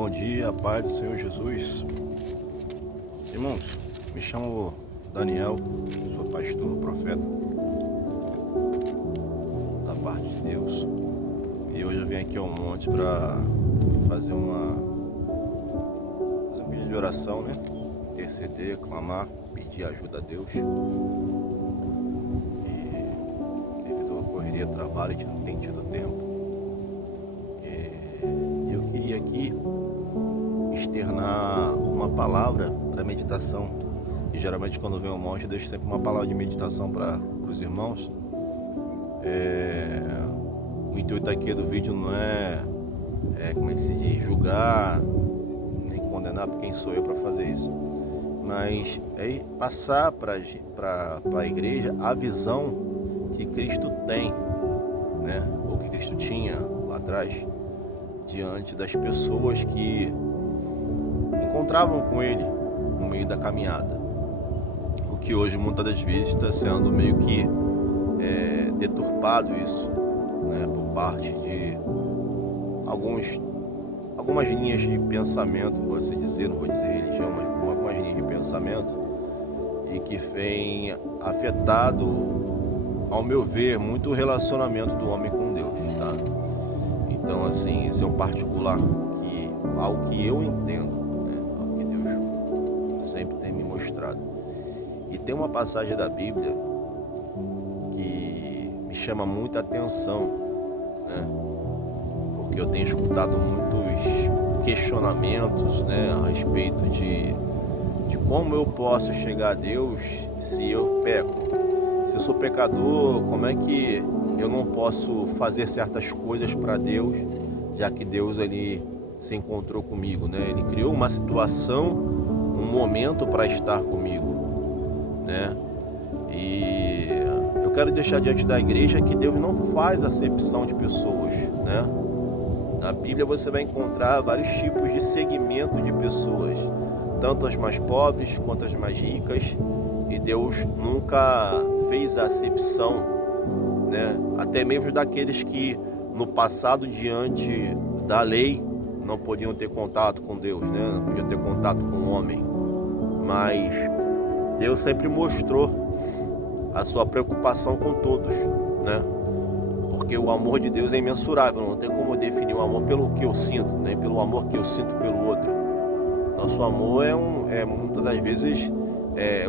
Bom dia, paz do Senhor Jesus. Irmãos, me chamo Daniel, sou pastor, profeta da parte de Deus. E hoje eu vim aqui ao monte para fazer um pedido de oração, né? Interceder, clamar, pedir ajuda a Deus. E devido à correria, trabalho, a gente não tem tido tempo. Eu queria aqui externar uma palavra para meditação. E geralmente quando vem ao monte eu deixo sempre uma palavra de meditação para os irmãos. O intuito aqui do vídeo não é como é que se diz, julgar nem condenar, porque quem sou eu para fazer isso, mas é passar para a igreja a visão que Cristo tem, né? Ou que Cristo tinha lá atrás, diante das pessoas que encontravam com Ele no meio da caminhada. O que hoje muitas das vezes está sendo meio que deturpado isso, né, por parte de algumas linhas de pensamento, vou assim dizer, não vou dizer religião, mas algumas linhas de pensamento, e que vem afetado, ao meu ver, muito o relacionamento do homem com Deus, tá? Então, assim, esse é um particular, algo que eu entendo, né? Algo que Deus sempre tem me mostrado. E tem uma passagem da Bíblia que me chama muita atenção, né? Porque eu tenho escutado muitos questionamentos, né, a respeito de como eu posso chegar a Deus se eu peco. Se eu sou pecador, como é que eu não posso fazer certas coisas para Deus, já que Deus ele se encontrou comigo, né? Ele criou uma situação, um momento para estar comigo, né? E eu quero deixar diante da igreja que Deus não faz acepção de pessoas, né? Na Bíblia você vai encontrar vários tipos de segmento de pessoas, tanto as mais pobres quanto as mais ricas, e Deus nunca fez a acepção, né? Até mesmo daqueles que no passado, diante da lei, não podiam ter contato com Deus, né? Não podiam ter contato com o homem, mas Deus sempre mostrou a sua preocupação com todos, né? Porque o amor de Deus é imensurável, não tem como definir o amor pelo que eu sinto, nem pelo amor que eu sinto pelo outro. Nosso amor muitas das vezes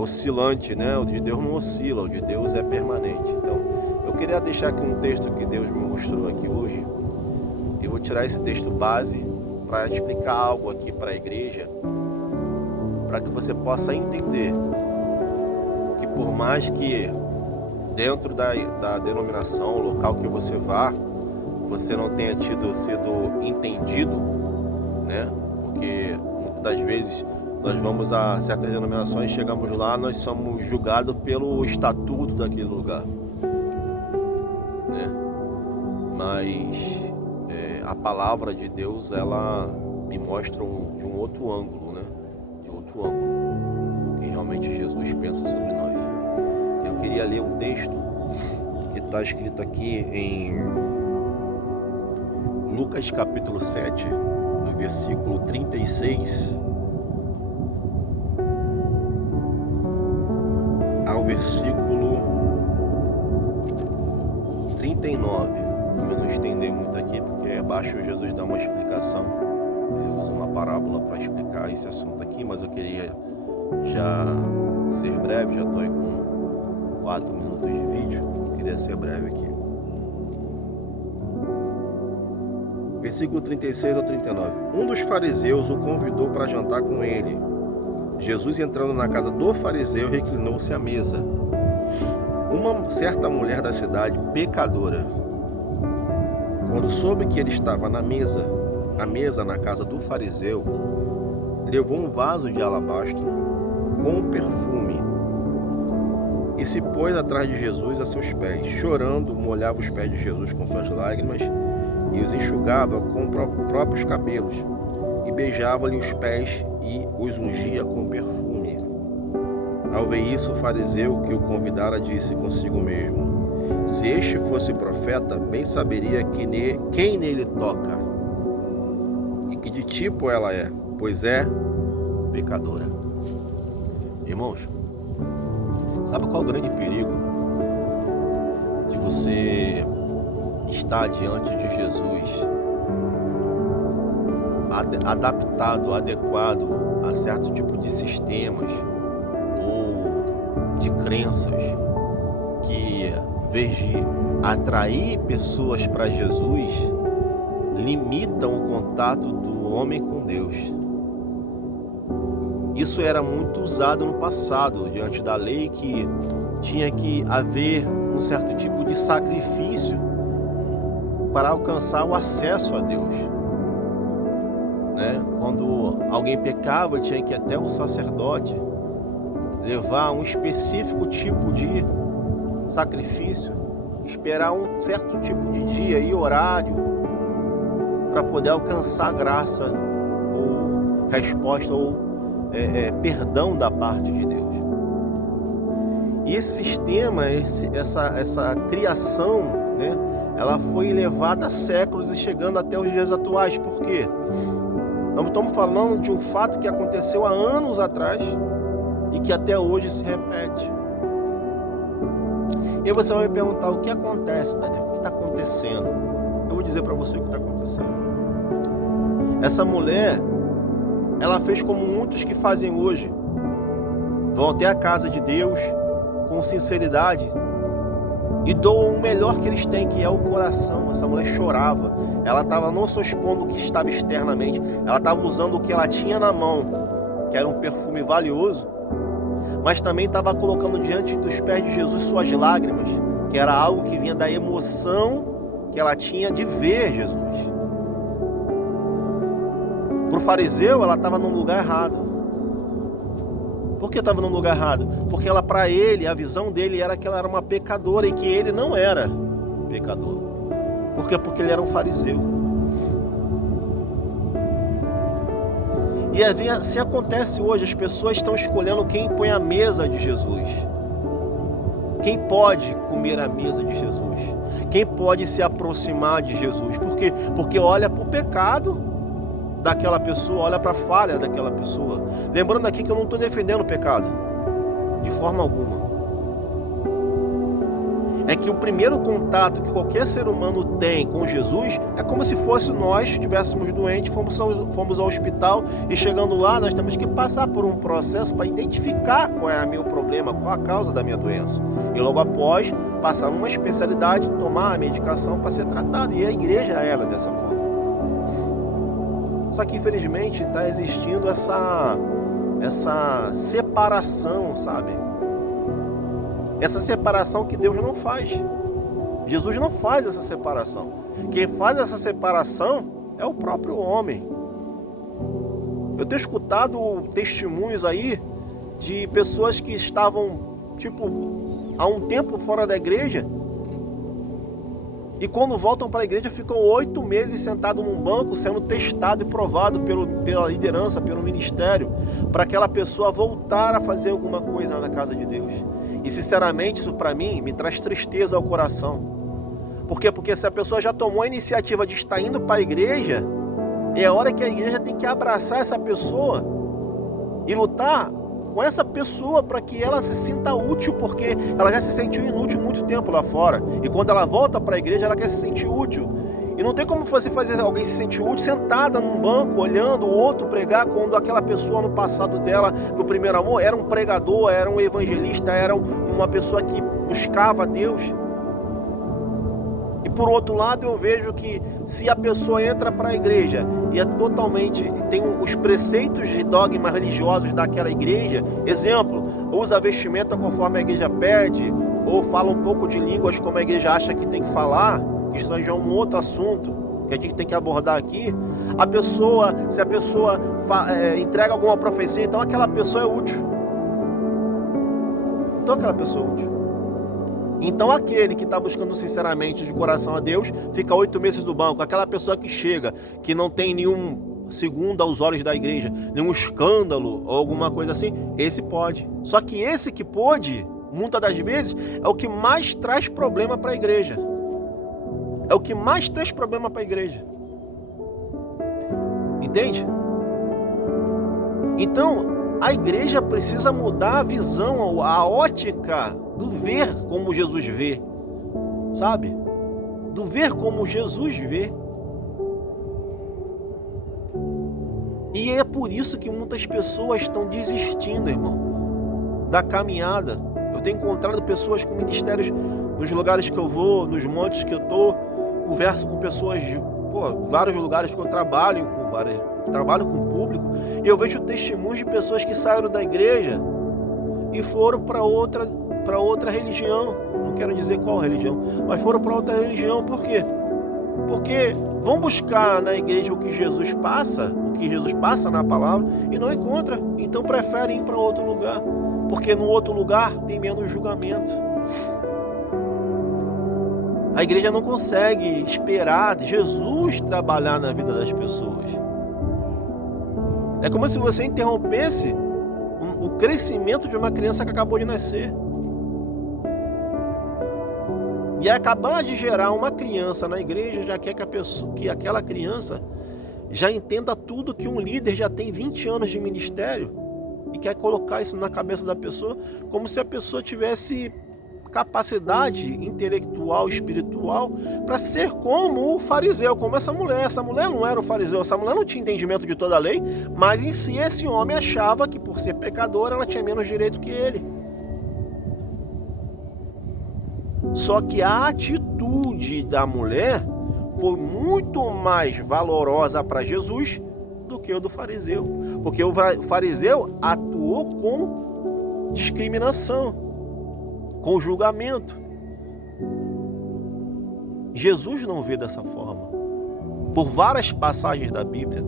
oscilante, né? O de Deus não oscila, o de Deus é permanente. Então, eu queria deixar aqui um texto que Deus me mostrou aqui hoje. Eu vou tirar esse texto base para explicar algo aqui para a igreja, para que você possa entender que por mais que dentro da denominação, o local que você vá, você não tenha sido entendido, né? Porque muitas das vezes nós vamos a certas denominações, chegamos lá, nós somos julgados pelo estatuto daquele lugar, né? Mas a palavra de Deus, ela me mostra de um outro ângulo, né? De outro ângulo, o que realmente Jesus pensa sobre nós. Eu queria ler um texto que está escrito aqui em Lucas capítulo 7, no versículo 36 ao versículo 39. Eu não estender muito aqui, porque abaixo Jesus dá uma explicação. Ele usa uma parábola para explicar esse assunto aqui, mas eu queria já ser breve, já estou aí com 4 minutos de vídeo, queria ser breve aqui. Versículo 36 ao 39. Um dos fariseus o convidou para jantar com ele. Jesus, entrando na casa do fariseu, reclinou-se à mesa. Uma certa mulher da cidade, pecadora, quando soube que ele estava à mesa na casa do fariseu, levou um vaso de alabastro com perfume e se pôs atrás de Jesus a seus pés. Chorando, molhava os pés de Jesus com suas lágrimas e os enxugava com próprios cabelos, e beijava-lhe os pés e os ungia com perfume. Ao ver isso, o fariseu que o convidara disse consigo mesmo: se este fosse profeta, bem saberia quem nele toca e que de tipo ela é, pois é pecadora. Irmãos, sabe qual é o grande perigo de você estar diante de Jesus adaptado, adequado a certo tipo de sistemas ou de crenças que, em vez de atrair pessoas para Jesus, limitam o contato do homem com Deus? Isso era muito usado no passado, diante da lei, que tinha que haver um certo tipo de sacrifício para alcançar o acesso a Deus. Quando alguém pecava, tinha que ir até o sacerdote levar um específico tipo de sacrifício, esperar um certo tipo de dia e horário para poder alcançar graça ou resposta ou perdão da parte de Deus. E esse sistema, essa criação, ela foi levada há séculos e chegando até os dias atuais. Por quê? Nós estamos falando de um fato que aconteceu há anos atrás e que até hoje se repete. E você vai me perguntar: o que acontece, Daniel? O que está acontecendo? Eu vou dizer para você o que está acontecendo. Essa mulher, ela fez como muitos que fazem hoje. Vão até a casa de Deus com sinceridade e doam o melhor que eles têm, que é o coração. Essa mulher chorava. Ela estava não só expondo o que estava externamente, ela estava usando o que ela tinha na mão, que era um perfume valioso, mas também estava colocando diante dos pés de Jesus suas lágrimas, que era algo que vinha da emoção que ela tinha de ver Jesus. Para o fariseu, ela estava num lugar errado. Por que estava num lugar errado? Porque ela, para ele, a visão dele era que ela era uma pecadora e que ele não era pecador. Por quê? Porque ele era um fariseu. E assim acontece hoje, as pessoas estão escolhendo quem põe a mesa de Jesus. Quem pode comer a mesa de Jesus? Quem pode se aproximar de Jesus? Por quê? Porque olha para o pecado daquela pessoa, olha para a falha daquela pessoa. Lembrando aqui que eu não estou defendendo o pecado, de forma alguma. É que o primeiro contato que qualquer ser humano tem com Jesus é como se fosse nós estivéssemos doentes, fomos ao hospital e chegando lá nós temos que passar por um processo para identificar qual é o meu problema, qual a causa da minha doença. E logo após, passar numa especialidade, tomar a medicação para ser tratado. E a igreja era dessa forma. Só que infelizmente está existindo essa separação, sabe? Essa separação que Deus não faz. Jesus não faz essa separação. Quem faz essa separação é o próprio homem. Eu tenho escutado testemunhos aí de pessoas que estavam, há um tempo fora da igreja e quando voltam para a igreja ficam 8 meses sentados num banco sendo testado e provado pela liderança, pelo ministério, para aquela pessoa voltar a fazer alguma coisa na casa de Deus. E sinceramente isso para mim me traz tristeza ao coração. Por quê? Porque se a pessoa já tomou a iniciativa de estar indo para a igreja, é a hora que a igreja tem que abraçar essa pessoa e lutar com essa pessoa para que ela se sinta útil, porque ela já se sentiu inútil muito tempo lá fora. E quando ela volta para a igreja, ela quer se sentir útil. E não tem como você fazer alguém se sentir útil sentada num banco, olhando o outro pregar, quando aquela pessoa no passado dela, no primeiro amor, era um pregador, era um evangelista, era uma pessoa que buscava Deus. E por outro lado, eu vejo que se a pessoa entra para a igreja e é totalmente, tem os preceitos de dogmas religiosos daquela igreja, exemplo, usa a vestimenta conforme a igreja pede, ou fala um pouco de línguas como a igreja acha que tem que falar, isso já é um outro assunto que a gente tem que abordar aqui. Se a pessoa entrega alguma profecia, então aquela pessoa é útil. Então aquela pessoa é útil. Então aquele que está buscando sinceramente de coração a Deus, fica 8 meses no banco. Aquela pessoa que chega, que não tem nenhum, segundo aos olhos da igreja, nenhum escândalo ou alguma coisa assim, esse pode. Só que esse que pode, muitas das vezes, é o que mais traz problema para a igreja. É o que mais traz problema para a igreja. Entende? Então, a igreja precisa mudar a visão, a ótica do ver como Jesus vê, sabe? Do ver como Jesus vê. E é por isso que muitas pessoas estão desistindo, irmão, da caminhada. Eu tenho encontrado pessoas com ministérios nos lugares que eu vou, nos montes que eu tô, converso com pessoas de vários lugares que eu trabalho com o público, e eu vejo testemunhos de pessoas que saíram da igreja e foram para outra religião. Não quero dizer qual religião, mas foram para outra religião. Por quê? Porque vão buscar na igreja o que Jesus passa na palavra e não encontra. Então preferem ir para outro lugar, porque no outro lugar tem menos julgamento. A igreja não consegue esperar Jesus trabalhar na vida das pessoas. É como se você interrompesse o crescimento de uma criança que acabou de nascer. E acabar de gerar uma criança na igreja já quer que aquela criança já entenda tudo que um líder já tem 20 anos de ministério e quer colocar isso na cabeça da pessoa, como se a pessoa tivesse capacidade intelectual, espiritual, para ser como o fariseu, como essa mulher. Essa mulher não era o fariseu, essa mulher não tinha entendimento de toda a lei, mas em si esse homem achava que por ser pecador ela tinha menos direito que ele. Só que a atitude da mulher foi muito mais valorosa para Jesus do que o do fariseu, porque o fariseu atuou com discriminação, com julgamento. Jesus não vê dessa forma. Por várias passagens da Bíblia,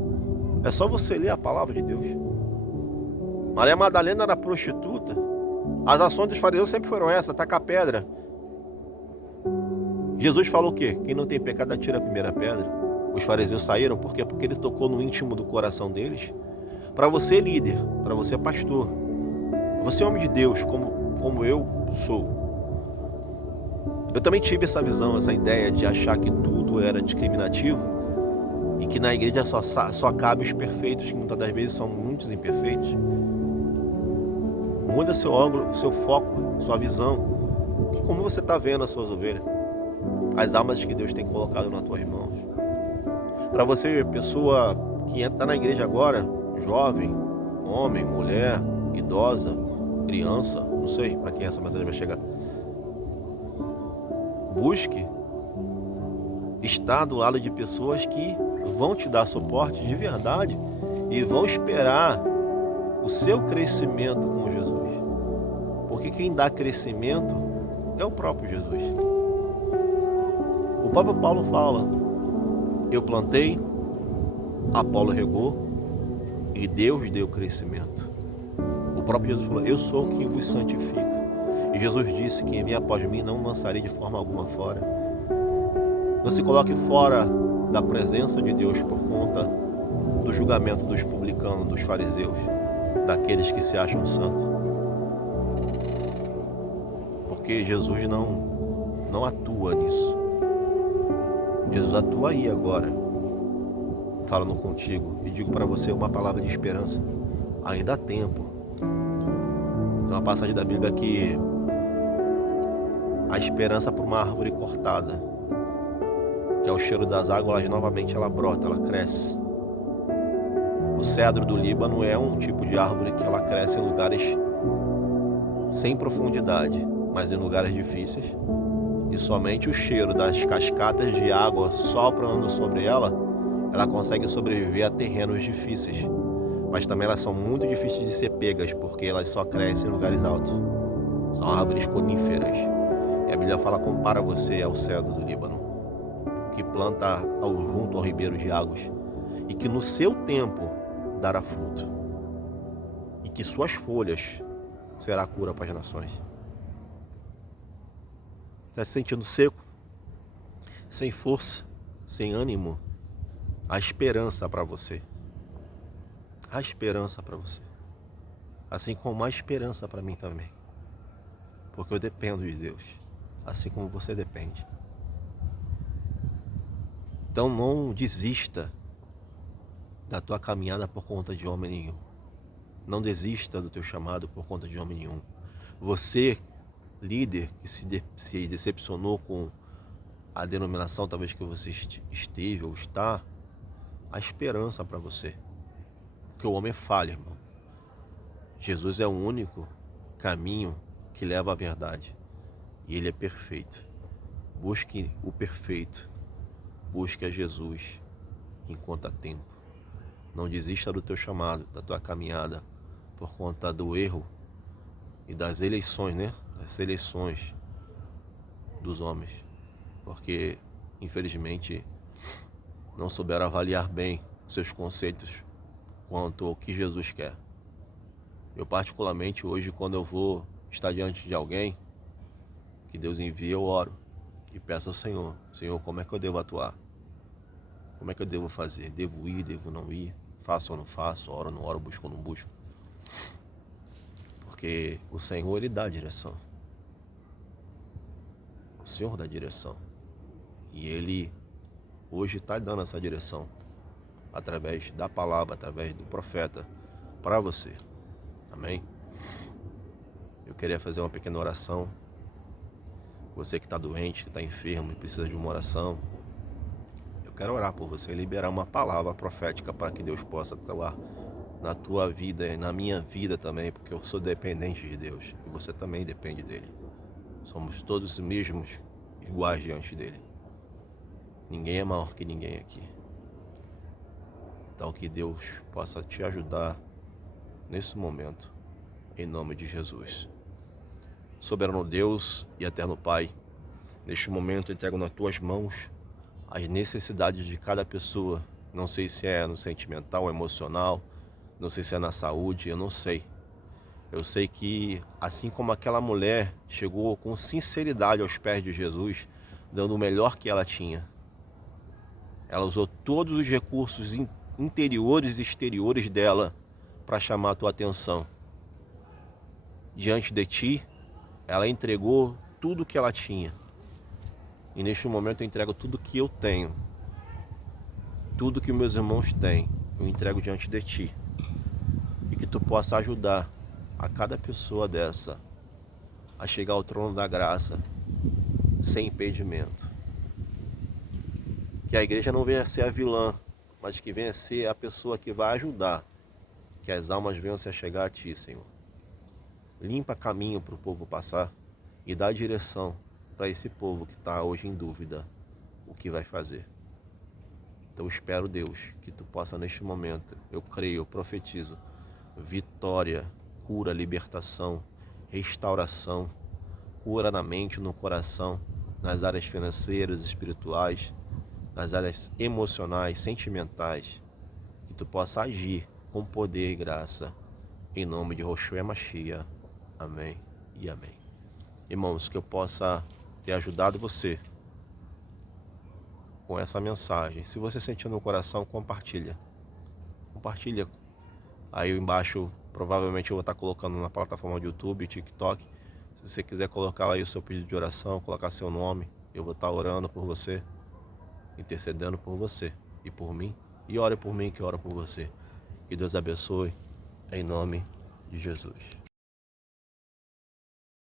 é só você ler a palavra de Deus. Maria Madalena era prostituta. As ações dos fariseus sempre foram essas: tacar pedra. Jesus falou o quê? Quem não tem pecado atira a primeira pedra. Os fariseus saíram por quê? Porque ele tocou no íntimo do coração deles. Para você líder, para você pastor, você homem de Deus, como eu sou. Eu também tive essa visão, essa ideia de achar que tudo era discriminativo e que na igreja só cabe os perfeitos, que muitas das vezes são muitos imperfeitos. Muda seu ângulo, seu foco, sua visão. Como você está vendo as suas ovelhas? As almas que Deus tem colocado nas tuas mãos. Para você, pessoa que está na igreja agora, jovem, homem, mulher, idosa, criança, não sei para quem essa mensagem vai chegar. Busque estar do lado de pessoas que vão te dar suporte de verdade e vão esperar o seu crescimento com Jesus. Porque quem dá crescimento é o próprio Jesus. O próprio Paulo fala: eu plantei, Apolo regou e Deus deu crescimento. O próprio Jesus falou: eu sou quem vos santifica. E Jesus disse: quem vem após mim não lançarei de forma alguma fora. Não se coloque fora da presença de Deus por conta do julgamento dos publicanos, dos fariseus, daqueles que se acham santos. Porque Jesus não atua nisso. Jesus atua aí agora, falando contigo. E digo para você uma palavra de esperança: ainda há tempo. Tem uma passagem da Bíblia que a esperança para uma árvore cortada, que é o cheiro das águas, novamente ela brota, ela cresce. O cedro do Líbano é um tipo de árvore que ela cresce em lugares sem profundidade, mas em lugares difíceis. E somente o cheiro das cascatas de água soprando sobre ela, ela consegue sobreviver a terrenos difíceis. Mas também elas são muito difíceis de ser pegas, porque elas só crescem em lugares altos. São árvores coníferas. E a Bíblia fala: compara você ao cedro do Líbano, que planta junto ao ribeiro de águas, e que no seu tempo dará fruto, e que suas folhas será cura para as nações. Está se sentindo seco, sem força, sem ânimo? Há esperança para você. Há esperança para você. Assim como há esperança para mim também. Porque eu dependo de Deus, assim como você depende. Então não desista da tua caminhada por conta de homem nenhum. Não desista do teu chamado por conta de homem nenhum. Você, líder, que se decepcionou com a denominação talvez que você esteve ou está, há esperança para você. Porque o homem é falho, irmão. Jesus é o único caminho que leva à verdade. E ele é perfeito. Busque o perfeito. Busque a Jesus enquanto há tempo. Não desista do teu chamado, da tua caminhada, por conta do erro e das eleições, né? Das eleições dos homens. Porque, infelizmente, não souberam avaliar bem seus conceitos quanto ao que Jesus quer. Eu particularmente hoje, quando eu vou estar diante de alguém que Deus envia, eu oro e peço ao Senhor: Senhor, como é que eu devo atuar? Como é que eu devo fazer? Devo ir, devo não ir? Faço ou não faço? Oro ou não oro? Busco ou não busco? Porque o Senhor, Ele dá a direção. O Senhor dá a direção. E Ele hoje está dando essa direção através da palavra, através do profeta para você. Amém? Eu queria fazer uma pequena oração. Você que está doente, que está enfermo e precisa de uma oração, eu quero orar por você, liberar uma palavra profética para que Deus possa atuar na tua vida e na minha vida também, porque eu sou dependente de Deus e você também depende dele. Somos todos mesmos iguais diante dele. Ninguém é maior que ninguém aqui. Então que Deus possa te ajudar nesse momento, em nome de Jesus. Soberano Deus e eterno Pai, neste momento entrego nas tuas mãos as necessidades de cada pessoa. Não sei se é no sentimental, emocional, não sei se é na saúde, eu não sei. Eu sei que, assim como aquela mulher chegou com sinceridade aos pés de Jesus, dando o melhor que ela tinha, ela usou todos os recursos interiores e exteriores dela para chamar a tua atenção. Diante de ti, ela entregou tudo que ela tinha. E neste momento eu entrego tudo que eu tenho. Tudo que meus irmãos têm, eu entrego diante de ti. E que tu possa ajudar a cada pessoa dessa a chegar ao trono da graça sem impedimento. Que a igreja não venha a ser a vilã, mas que venha a ser a pessoa que vai ajudar que as almas venham se chegar a ti, Senhor. Limpa caminho para o povo passar e dá direção para esse povo que está hoje em dúvida o que vai fazer. Então eu espero, Deus, que tu possa neste momento, eu creio, eu profetizo, vitória, cura, libertação, restauração, cura na mente, no coração, nas áreas financeiras, espirituais, nas áreas emocionais, sentimentais, que tu possa agir com poder e graça, em nome de Yeshua Mashiach. Amém e amém. Irmãos, que eu possa ter ajudado você com essa mensagem. Se você sentir no coração, compartilha. Compartilha. Aí embaixo, provavelmente eu vou estar colocando na plataforma do YouTube, TikTok. Se você quiser colocar aí o seu pedido de oração, colocar seu nome, eu vou estar orando por você, intercedendo por você e por mim. E ore por mim que eu oro por você. Que Deus abençoe, em nome de Jesus.